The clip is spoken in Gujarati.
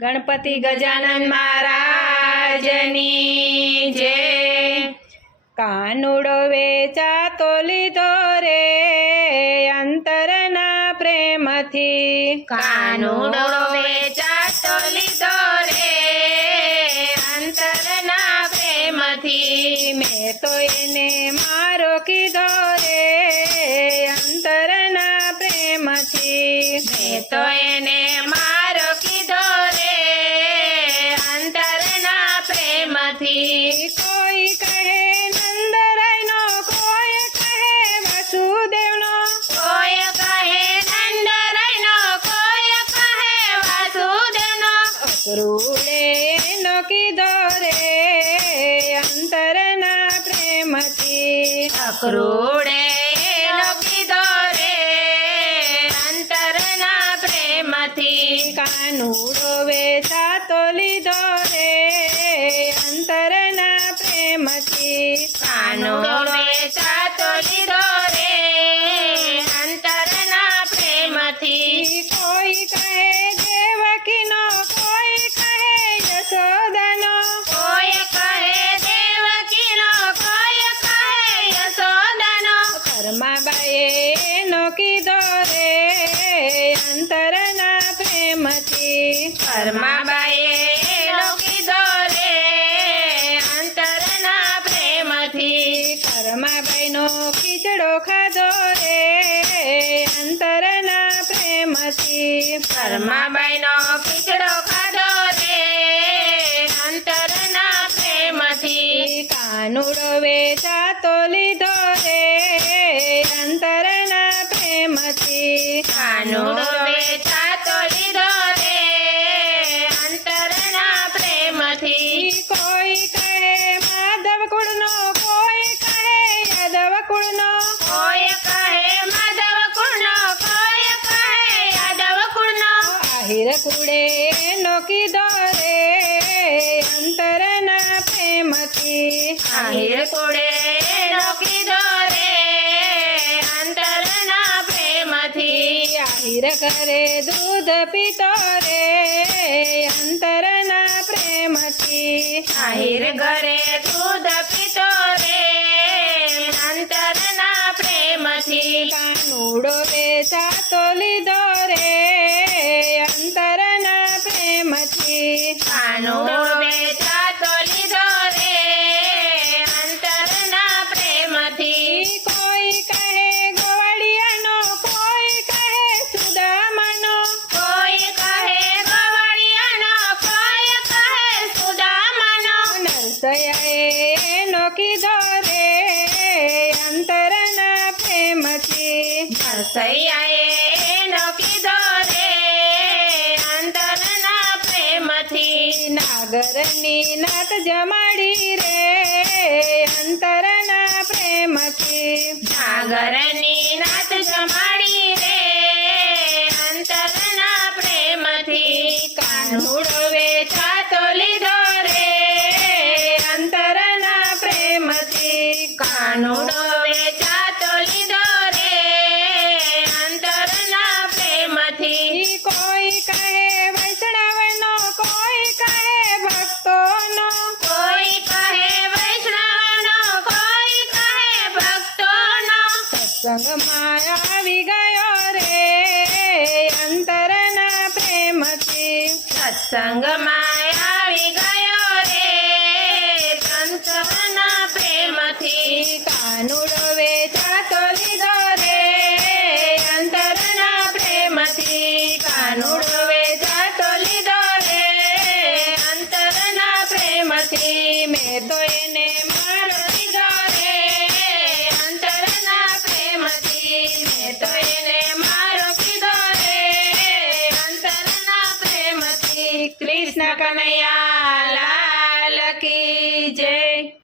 ગણપતિ ગજાનન મહારાજની જે કાનુડો વેચાતો લીધો રે અંતરના પ્રેમથી. કાનુડો વેચાતો લીધો રે અંતરના પ્રેમથી. મેં તો એને અક્રૂડે એનો કીધો રે અંતરના પ્રેમથી. અક્રૂડે કીધો રે અંતરના પ્રેમથી. કાનુડો વેચાતો લીધો પરમાબાઈએ એનો કીધો રે અંતરના પ્રેમથી કર્માબાઈનો ખીચડો ખાધો રે અંતરના પ્રેમથી પરમાબાઈનો ખીચડો ખાધો રે અંતરના પ્રેમથી કાનુડો વેચાતો લીધો એનો કીધો રે અંતરના પ્રેમથી આહિર ઘરે દૂધ પીતો રે, અંતરના પ્રેમથી આહિર ઘરે દૂધ પ્રેમથી નાગરની નાત જમાડી રે. અંતરના પ્રેમથી નાગરની નાત જમાડી રે. અંતરના પ્રેમથી કાનુડો વેચાતો લીધો રે. અંતરના પ્રેમથી કાનુડો સત્સંગમાં આવી ગયો રે અંતરના પ્રેમથી. સત્સંગમાં આવી ગયો રે અંતરના પ્રેમથી કાનુડો વેચાતો લીધો રે, અંતરના પ્રેમથી. કાનુડો વેચાતો લીધો રે, અંતરના પ્રેમથી. મેં તો એને મારો કૃષ્ણ કનૈયા.